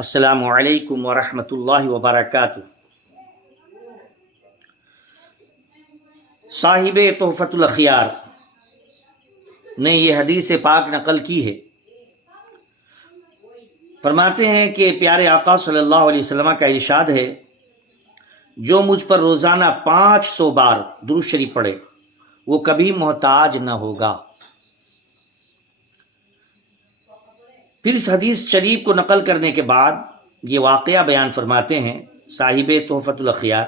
السلام علیکم ورحمۃ اللہ وبرکاتہ۔ صاحب تحفۃ الاخیار نے یہ حدیث پاک نقل کی ہے۔ فرماتے ہیں کہ پیارے آقا صلی اللہ علیہ وسلم کا ارشاد ہے، جو مجھ پر روزانہ 500 بار درود شریف پڑھے وہ کبھی محتاج نہ ہوگا۔ پھر اس حدیث شریف کو نقل کرنے کے بعد یہ واقعہ بیان فرماتے ہیں صاحب تحفۃ الاخیار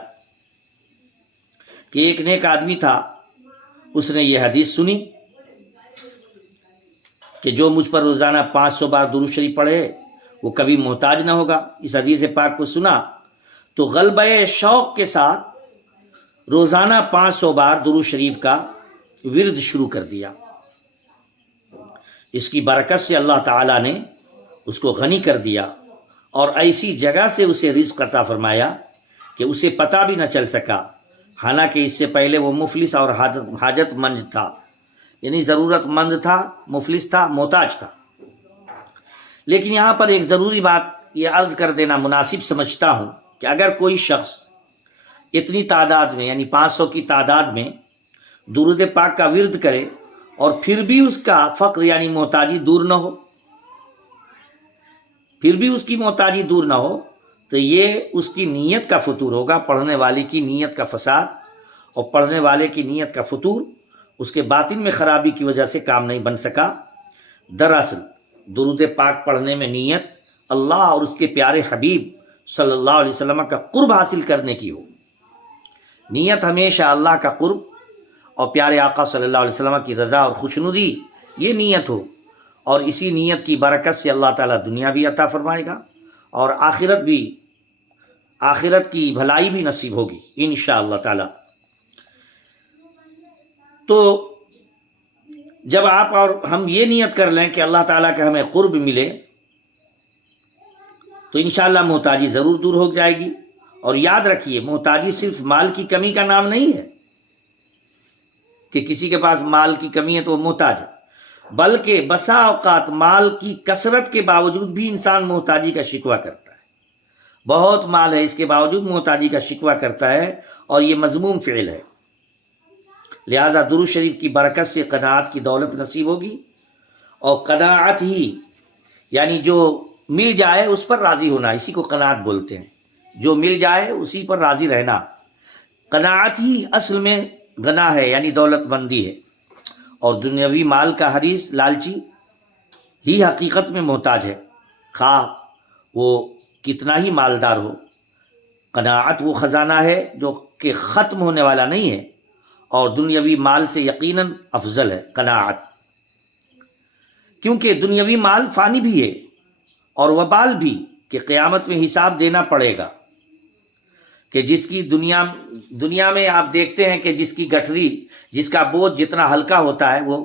کہ ایک نیک آدمی تھا، اس نے یہ حدیث سنی کہ جو مجھ پر روزانہ 500 بار درود شریف پڑھے وہ کبھی محتاج نہ ہوگا۔ اس حدیث پاک کو سنا تو غلبہ شوق کے ساتھ روزانہ 500 بار درود شریف کا ورد شروع کر دیا۔ اس کی برکت سے اللہ تعالیٰ نے اس کو غنی کر دیا اور ایسی جگہ سے اسے رزق عطا فرمایا کہ اسے پتہ بھی نہ چل سکا، حالانکہ اس سے پہلے وہ مفلس اور حاجت مند تھا، یعنی ضرورت مند تھا، مفلس تھا، محتاج تھا۔ لیکن یہاں پر ایک ضروری بات یہ عرض کر دینا مناسب سمجھتا ہوں کہ اگر کوئی شخص اتنی تعداد میں یعنی 500 کی تعداد میں درود پاک کا ورد کرے اور پھر بھی اس کا فقر یعنی محتاجی دور نہ ہو، تو یہ اس کی نیت کا فطور ہوگا، پڑھنے والے کی نیت کا فساد، اور پڑھنے والے کی نیت کا فطور اس کے باطن میں خرابی کی وجہ سے کام نہیں بن سکا۔ دراصل درود پاک پڑھنے میں نیت اللہ اور اس کے پیارے حبیب صلی اللہ علیہ وسلم کا قرب حاصل کرنے کی ہو۔ نیت ہمیشہ اللہ کا قرب اور پیارے آقا صلی اللہ علیہ وسلم کی رضا اور خوشنودی یہ نیت ہو، اور اسی نیت کی برکت سے اللہ تعالیٰ دنیا بھی عطا فرمائے گا اور آخرت کی بھلائی بھی نصیب ہوگی انشاءاللہ تعالیٰ۔ تو جب آپ اور ہم یہ نیت کر لیں کہ اللہ تعالیٰ کا ہمیں قرب ملے تو انشاءاللہ محتاجی ضرور دور ہو جائے گی۔ اور یاد رکھیے، محتاجی صرف مال کی کمی کا نام نہیں ہے کہ کسی کے پاس مال کی کمی ہے تو وہ محتاج ہے، بلکہ بسا اوقات مال کی کثرت کے باوجود بھی انسان محتاجی کا شکوہ کرتا ہے۔ بہت مال ہے، اس کے باوجود محتاجی کا شکوہ کرتا ہے، اور یہ مذموم فعل ہے۔ لہذا درود شریف کی برکت سے قناعت کی دولت نصیب ہوگی، اور قناعت ہی یعنی جو مل جائے اس پر راضی ہونا، اسی کو قناعت بولتے ہیں، جو مل جائے اسی پر راضی رہنا۔ قناعت ہی اصل میں غنا ہے، یعنی دولت مندی ہے، اور دنیاوی مال کا حریص لالچی ہی حقیقت میں محتاج ہے، خواہ وہ کتنا ہی مالدار ہو۔ قناعت وہ خزانہ ہے جو کہ ختم ہونے والا نہیں ہے، اور دنیاوی مال سے یقیناً افضل ہے قناعت، کیونکہ دنیاوی مال فانی بھی ہے اور وبال بھی، کہ قیامت میں حساب دینا پڑے گا۔ کہ جس کی دنیا میں آپ دیکھتے ہیں کہ جس کی گٹھری، جس کا بوجھ جتنا ہلکا ہوتا ہے وہ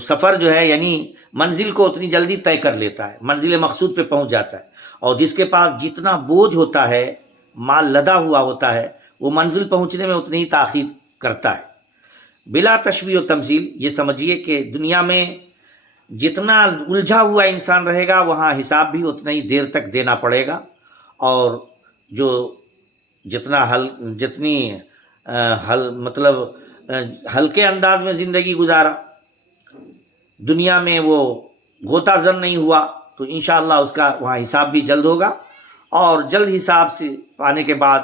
سفر جو ہے یعنی منزل کو اتنی جلدی طے کر لیتا ہے، منزل مقصود پہ پہنچ جاتا ہے، اور جس کے پاس جتنا بوجھ ہوتا ہے، مال لدا ہوا ہوتا ہے، وہ منزل پہنچنے میں اتنی ہی تاخیر کرتا ہے۔ بلا تشبیہ و تمثیل یہ سمجھیے کہ دنیا میں جتنا الجھا ہوا انسان رہے گا وہاں حساب بھی اتنا ہی دیر تک دینا پڑے گا، اور جو ہلکے انداز میں زندگی گزارا، دنیا میں وہ غوطہ زن نہیں ہوا، تو انشاءاللہ اس کا وہاں حساب بھی جلد ہوگا، اور جلد حساب سے پانے کے بعد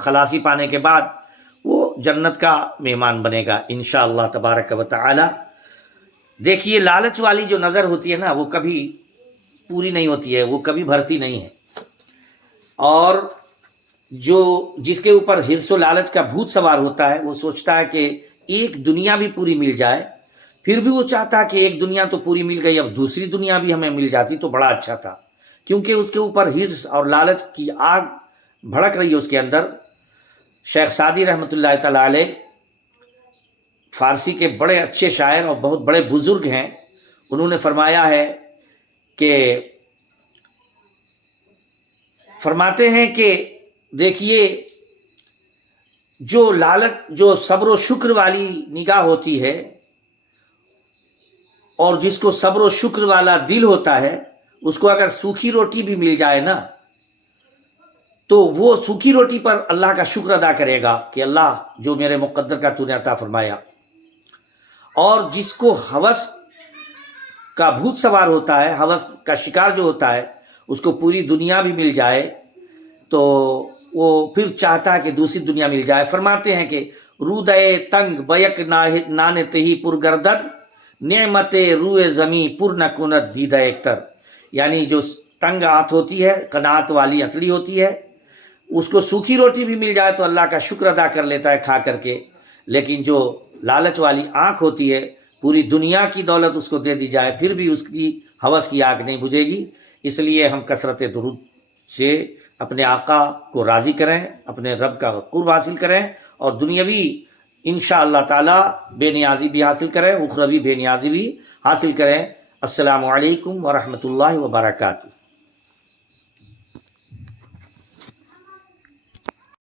خلاصی پانے کے بعد وہ جنت کا مہمان بنے گا انشاءاللہ تبارک و تعالی۔ دیکھیے، لالچ والی جو نظر ہوتی ہے نا وہ کبھی پوری نہیں ہوتی ہے، وہ کبھی بھرتی نہیں ہے، اور جس کے اوپر حرص و لالچ کا بھوت سوار ہوتا ہے وہ سوچتا ہے کہ ایک دنیا بھی پوری مل جائے، پھر بھی وہ چاہتا ہے کہ ایک دنیا تو پوری مل گئی، اب دوسری دنیا بھی ہمیں مل جاتی تو بڑا اچھا تھا، کیونکہ اس کے اوپر حرص اور لالچ کی آگ بھڑک رہی ہے اس کے اندر۔ شیخ سعدی رحمۃ اللہ تعالیٰ علیہ فارسی کے بڑے اچھے شاعر اور بہت بڑے بزرگ ہیں، انہوں نے فرمایا ہے کہ فرماتے ہیں کہ دیکھیے، جو صبر و شکر والی نگاہ ہوتی ہے اور جس کو صبر و شکر والا دل ہوتا ہے اس کو اگر سوکھی روٹی بھی مل جائے نا تو وہ سوکھی روٹی پر اللہ کا شکر ادا کرے گا کہ اللہ جو میرے مقدر کا تو نے عطا فرمایا. اور جس کو ہوس کا بھوت سوار ہوتا ہے، ہوس کا شکار جو ہوتا ہے، اس کو پوری دنیا بھی مل جائے تو وہ پھر چاہتا ہے کہ دوسری دنیا مل جائے. فرماتے ہیں کہ رودے تنگ بیک نانت ہی پرگردد نعمت روئے زمیں پر نکنت دیدہ اکتر. یعنی جو تنگ آنکھ ہوتی ہے، قناعت والی اتڑی ہوتی ہے، اس کو سوکھی روٹی بھی مل جائے تو اللہ کا شکر ادا کر لیتا ہے کھا کر کے. لیکن جو لالچ والی آنکھ ہوتی ہے، پوری دنیا کی دولت اس کو دے دی جائے پھر بھی اس کی ہوس کی آگ نہیں بجھے گی. اس لیے ہم کثرت درود سے اپنے آقا کو راضی کریں، اپنے رب کا قرب حاصل کریں، اور دنیاوی انشاءاللہ تعالی بے نیازی بھی حاصل کریں، اخروی بے نیازی بھی حاصل کریں. السلام علیکم ورحمۃ اللہ وبرکاتہ.